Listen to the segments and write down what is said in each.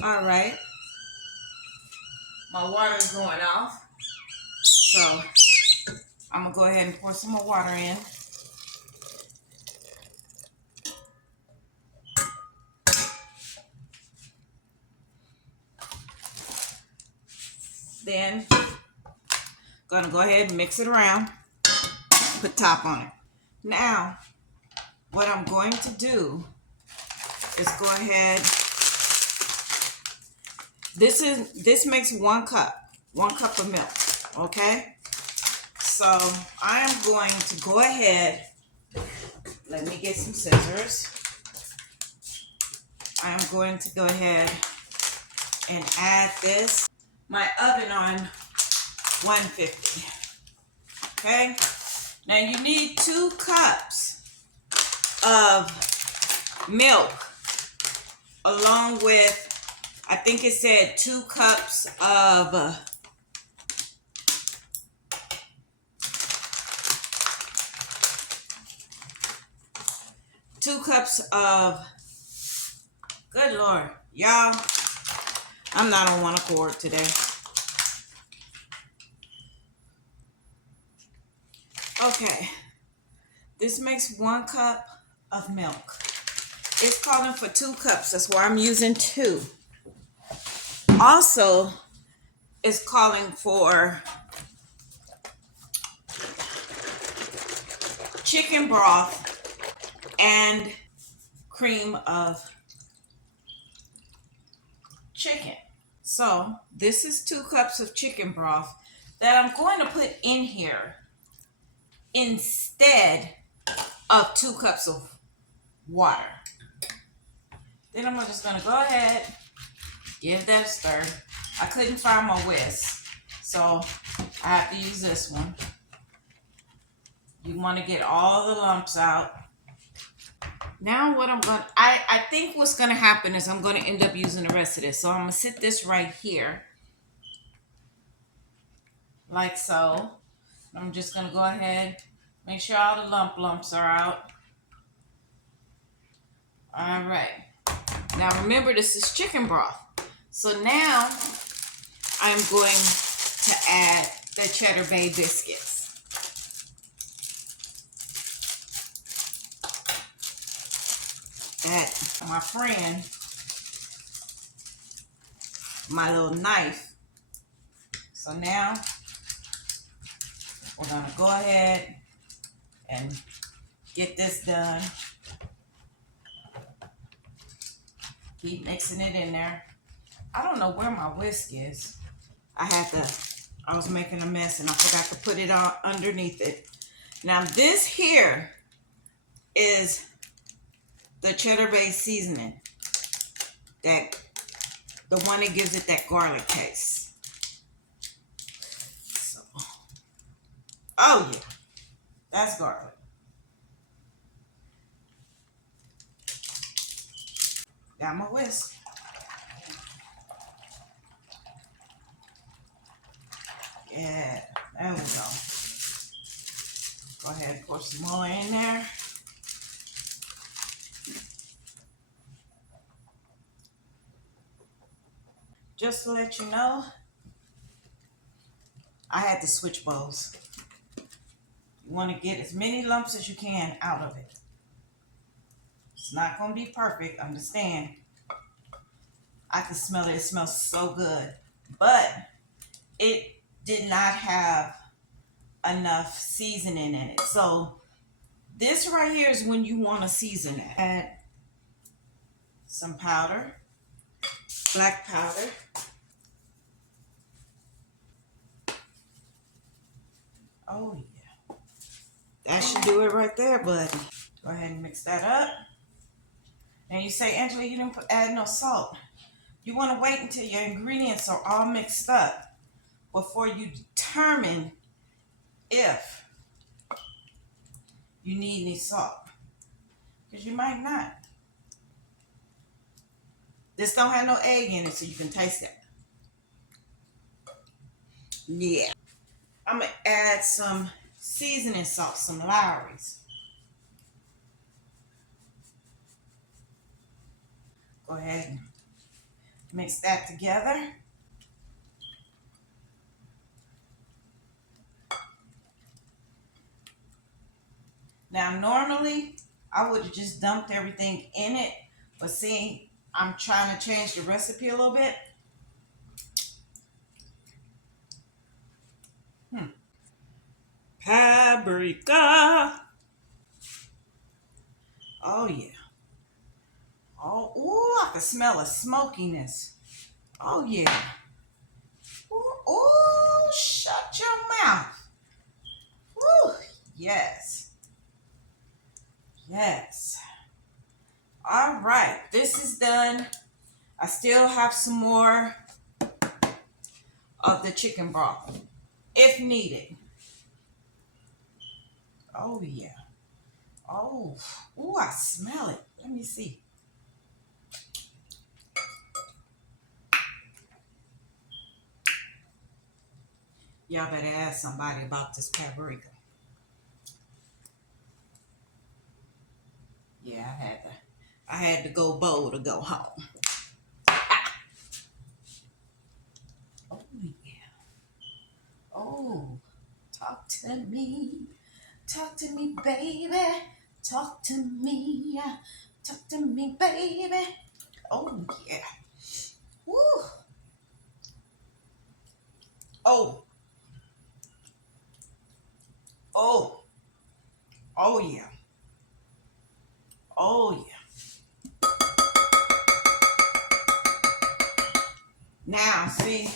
All right, my water is going off, so I'm gonna go ahead and pour some more water in. Then gonna go ahead and mix it around, put top on it. Now, what I'm going to do is go ahead. This makes 1 cup of milk. Okay, so I am going to go ahead. Let me get some scissors. I'm going to go ahead and add this. My oven on 150. Okay. Now you need 2 cups of milk along with, I think it said 2 cups of 2 cups of, good Lord, y'all, I'm not on one accord today. Okay, this makes 1 cup of milk. It's calling for 2 cups, that's why I'm using 2. Also, it's calling for chicken broth and cream of chicken. So this is 2 cups of chicken broth that I'm going to put in here instead of 2 cups of water. Then I'm just going to go ahead, give that a stir. I couldn't find my whisk, so I have to use this one. You want to get all the lumps out. Now what I think what's going to happen is I'm going to end up using the rest of this. So I'm going to sit this right here, like so. I'm just going to go ahead, make sure all the lumps are out. All right. Now remember, this is chicken broth. So now I'm going to add the Cheddar Bay biscuits. That my friend, my little knife. So now we're gonna go ahead and get this done. Keep mixing it in there. I don't know where my whisk is. I was making a mess and I forgot to put it on underneath it. Now this here is the Cheddar Bay seasoning. The one that gives it that garlic taste. So, oh yeah, that's garlic. Got my whisk. Yeah, there we go. Go ahead and pour some more in there. Just to let you know, I had to switch bowls. You want to get as many lumps as you can out of it. It's not going to be perfect, understand. I can smell it. It smells so good. But it did not have enough seasoning in it. So this right here is when you want to season it. Add some powder, black powder. Oh yeah. That should do it right there, buddy. Go ahead and mix that up. And you say, Angela, you didn't add no salt. You want to wait until your ingredients are all mixed up before you determine if you need any salt. Because you might not. This don't have no egg in it, so you can taste it. Yeah. I'm going to add some seasoning salt, some Lowry's. Go ahead and Mix that together. Now, normally, I would have just dumped everything in it, but see, I'm trying to change the recipe a little bit. Paprika. Oh, yeah. Oh, ooh, I can smell a smokiness. Oh, yeah. Ooh, ooh, shut your mouth. Ooh, yes. Yes. All right, this is done. I still have some more of the chicken broth if needed. Oh, yeah. Oh, ooh, I smell it. Let me see. Y'all better ask somebody about this paprika. Yeah, I had to go bold to go home. Oh, yeah. Oh, talk to me. Talk to me, baby. Talk to me. Talk to me, baby. Oh, yeah. Woo. Oh, oh, oh, yeah. Oh, yeah. Now, see,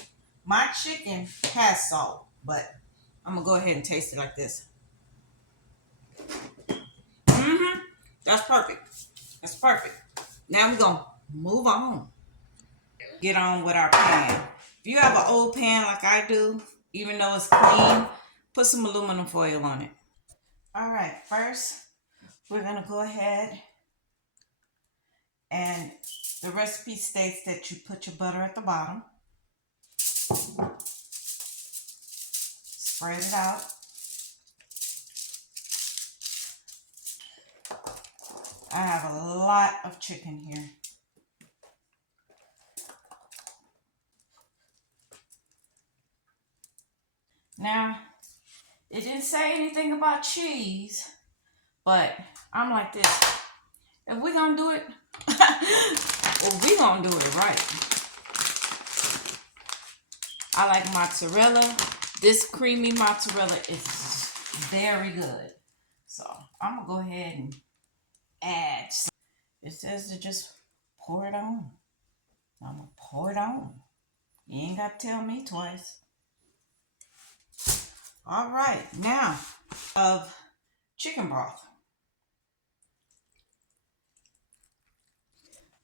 my chicken has salt, but I'm going to go ahead and taste it like this. Mm-hmm. That's perfect. That's perfect. Now we're going to move on. Get on with our pan. If you have an old pan like I do, even though it's clean, put some aluminum foil on it. All right, first, we're going to go ahead and the recipe states that you put your butter at the bottom. Spread it out. I have a lot of chicken here. Now, it didn't say anything about cheese, but I'm like this. If we're going to do it, well, we're going to do it right. I like mozzarella. This creamy mozzarella is very good. So I'm going to go ahead and add some. It says to just pour it on. I'm going to pour it on. You ain't got to tell me twice. All right, now of chicken broth.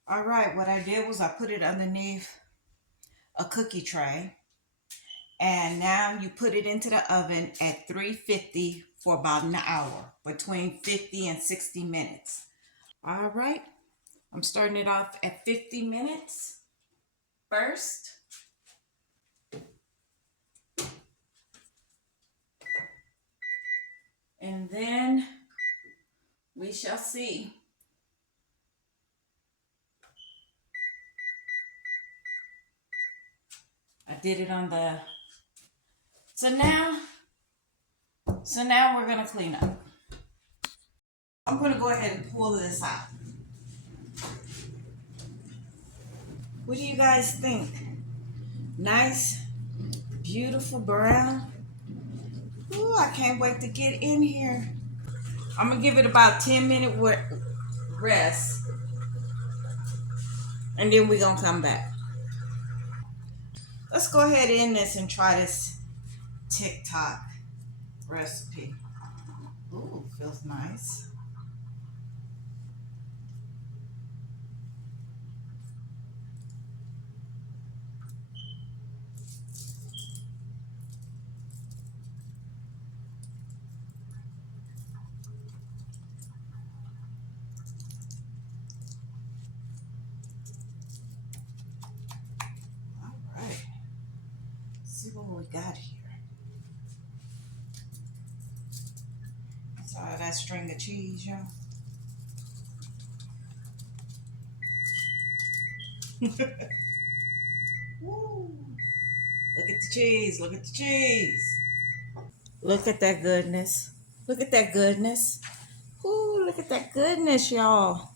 All right, what I did was I put it underneath a cookie tray. And now you put it into the oven at 350 for about an hour, between 50 and 60 minutes. All right, I'm starting it off at 50 minutes first. And then we shall see. I did it on the, so now we're gonna clean up. I'm gonna go ahead and pull this out. What do you guys think? Nice, beautiful brown. Ooh, I can't wait to get in here. I'm gonna give it about 10-minute rest, and then we're gonna come back. Let's go ahead and end this and try this TikTok recipe. Ooh, feels nice. All right. Let's see what we got here. Sorry, that string of cheese, y'all. Woo. Look at the cheese. Look at the cheese. Look at that goodness. Look at that goodness. Woo, look at that goodness, y'all.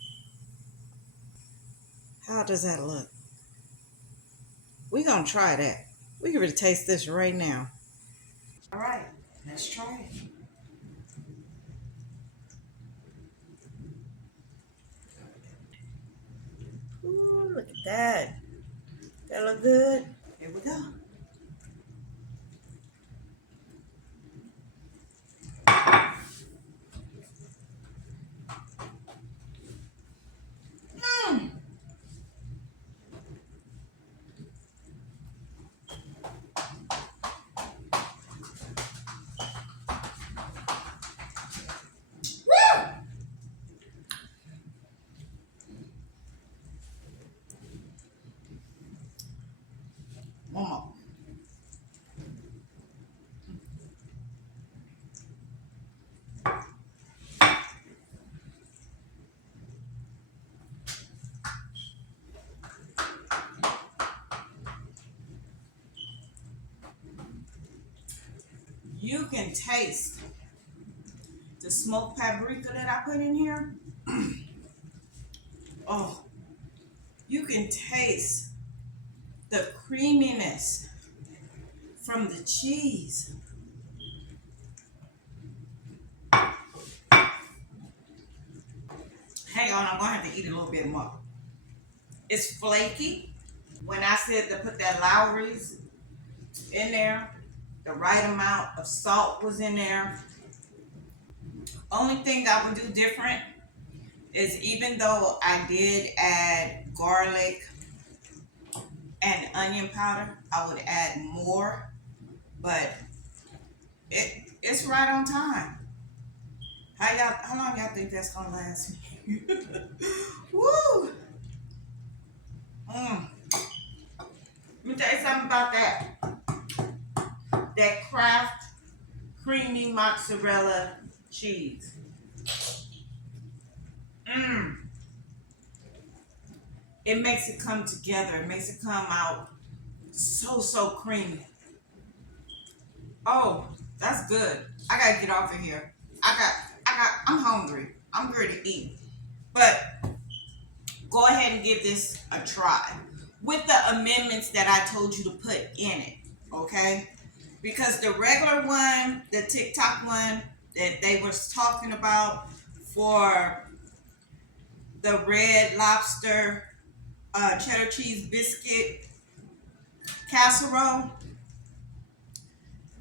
How does that look? We're going to try that. We can really taste this right now. All right, let's try it. Ooh, look at that. That look good. Here we go. Mm. Woo! One more. You can taste the smoked paprika that I put in here. Oh, you can taste the creaminess from the cheese. Hang on, I'm gonna have to eat a little bit more. It's flaky. When I said to put that Lowry's in there, the right amount of salt was in there. Only thing I would do different is, even though I did add garlic and onion powder, I would add more, but it's right on time. How long y'all think that's gonna last me? Woo! Mm. Let me tell you something about that. That Kraft creamy mozzarella cheese. Mmm. It makes it come together. It makes it come out so creamy. Oh, that's good. I gotta get off of here. I'm hungry. I'm ready to eat. But go ahead and give this a try with the amendments that I told you to put in it. Okay? Because the regular one, the TikTok one that they was talking about for the red lobster cheddar cheese biscuit casserole,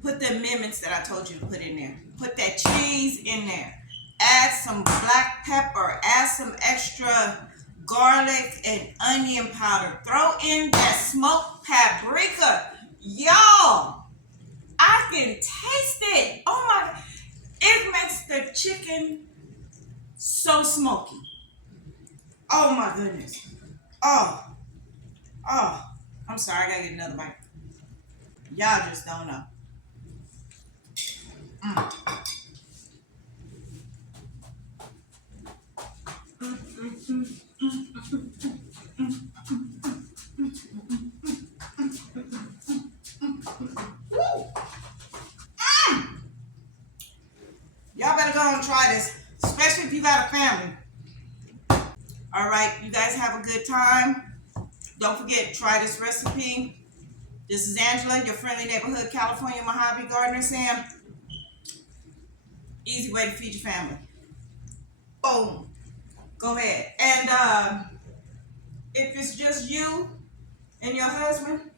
put the amendments that I told you to put in there. Put that cheese in there. Add some black pepper. Add some extra garlic and onion powder. Throw in that smoked paprika. Y'all, I can taste it. Oh my God. It makes the chicken so smoky. Oh my goodness. Oh, oh. I'm sorry, I gotta get another bite. Y'all just don't know. Mm. Y'all better go and try this, especially if you got a family. All right, you guys have a good time. Don't forget, try this recipe. This is Angela, your friendly neighborhood California Mojave Gardener Sam. Easy way to feed your family. Boom. Go ahead. And if it's just you and your husband,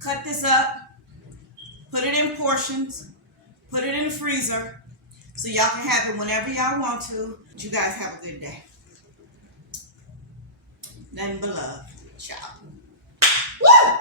cut this up, put it in portions, put it in the freezer so y'all can have it whenever y'all want to. You guys have a good day. Nothing but love. Ciao. Woo!